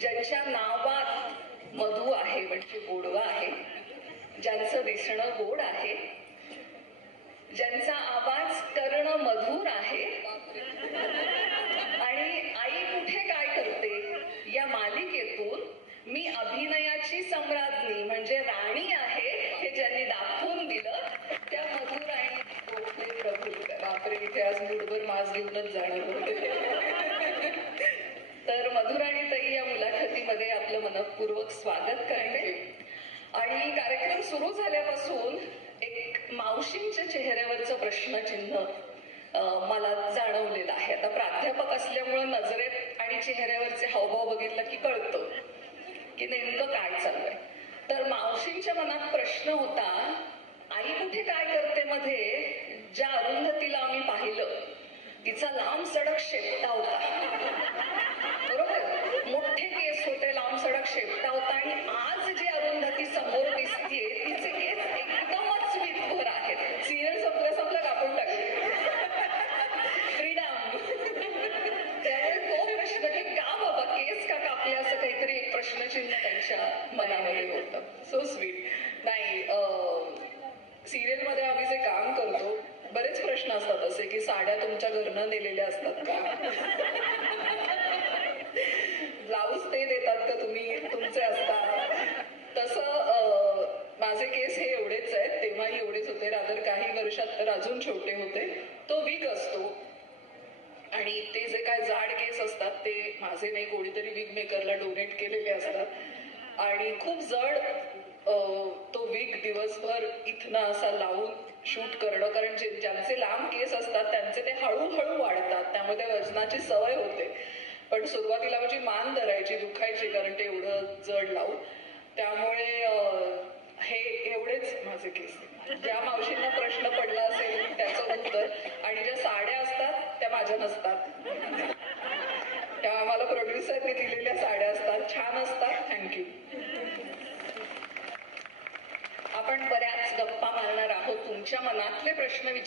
ज्यांच्या नावात मधु आहे म्हणजे गोडवा आहे. ज्यांचं दिसणं गोड आहे. ज्यांचा आवाज करणं मधुर आहे. आणि आई कुठे काय करते? या मालिकेतून मी अभिनयाची सम्राज्ञी म्हणजे राणी आहे हे ज्यांनी दाखवून दिलं त्या मधुर बापरे इथे आज मुठभर मास घेऊनच जाणार होते. तर मधुराणी ताई या मुलाखतीमध्ये आपलं मनपूर्वक स्वागत करते. आणि कार्यक्रम सुरू झाल्यापासून एक मावशींच्या चेहऱ्यावरचं प्रश्नचिन्ह मला जाणवलेलं आहे. आता प्राध्यापक असल्यामुळे नजरेत आणि चेहऱ्यावरचे हावभाव बघितलं की कळतो की नेमकं काय चाललंय. तर मावशींच्या मनात प्रश्न होता आई कुठे काय करते मध्ये? ज्या अरुंधतीला आम्ही पाहिलं तिचा लांब सडक शेपटा होता. चिन्ह त्यांच्या मनामध्ये होतं. सो स्वीट नाही सिरियलमध्ये आम्ही जे काम करतो बरेच प्रश्न असतात असे की साड्या तुमच्या घरनं नेलेल्या असतात का? ब्लाऊज ते देतात का तुम्ही? तुमचे असतात. तसं अं, माझे केस हे एवढेच आहेत तेव्हाही एवढेच होते. रादर काही वर्षात तर अजून छोटे होते. तो वीक असतो. आणि ते जे काय जाड केस असतात माझे नाही कोणीतरी विग मेकरला डोनेट केलेले असतात. आणि खूप जड तो विग दिवसभर इथनं असा लावून शूट करणं. कारण जे ज्यांचे लांब केस असतात त्यांचे ते हळूहळू वाढतात. त्यामुळे त्या वजनाची सवय होते. पण सुरुवातीला माझी मान धरायची दुखायची कारण ते एवढं जड लावून. त्यामुळे हे एवढेच माझे केस. ज्या मावशींना प्रश्न पडला असेल त्याचं उत्तर. आणि ज्या साड्या असतात त्या माझ्या नसतात. आम्हाला प्रोड्युसरने दिलेल्या साड्या असतात. छान असतात. थँक्यू आपण बऱ्याच गप्पा मारणार आहोत. तुमच्या मनातले प्रश्न विचार